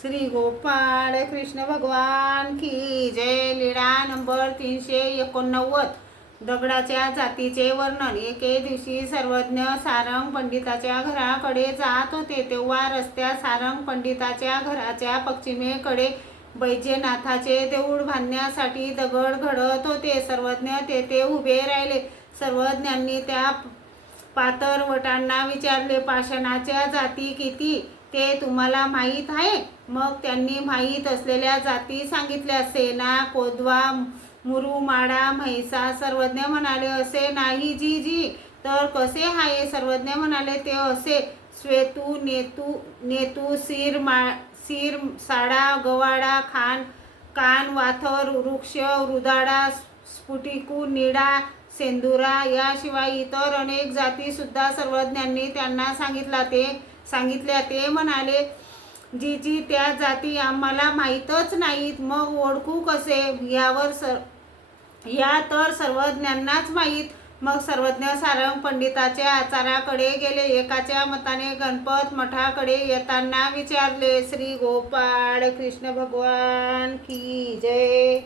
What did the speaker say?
श्री गोपाळ कृष्ण भगवान की जय. लीळा नंबर 389. दगडाच्या जातीचे वर्णन. एके दिवशी सर्वज्ञ सारंग पंडिताच्या घराकडे जात होते. तेव्हा रस्त्यात सारंग पंडिताच्या घराच्या पश्चिमेकडे बैजनाथाचे देऊळ बांधण्यासाठी दगड घडत होते. सर्वज्ञ तेथे उभे राहिले. सर्वज्ञांनी त्या पातरवटांना विचारले, पाषाणाच्या जाती किती ते तुम्हाला माहीत आहे? मग त्यांनी माहीत असलेल्या जाती सांगितल्या. सेना, कोदवा, मुरुमाडा, म्हैसा. सर्वज्ञ म्हणाले, असे नाही जी. तर कसे आहे? सर्वज्ञ म्हणाले, ते असे: श्वेतू, नेतू, सीर, साडा, गवाडा, कान, वाथर, वृक्ष, रुदाडा, स्फुटिकू, निडा, सेंदुरा याशिवाय इतर अनेक जाती सुद्धा सर्वज्ञांनी त्यांना सांगितल्या. ते म्हणाले, जी त्या जाती आम्हाला माहीतच नाहीत. मग ओळखू कसे? या तर सर्वज्ञांनाच माहीत. मग सर्वज्ञ सारंग पंडिताच्या आचाराकडे गेले. एकाच्या मताने गणपत मठाकडे येताना विचारले, श्री गोपाळ कृष्ण भगवान की जय.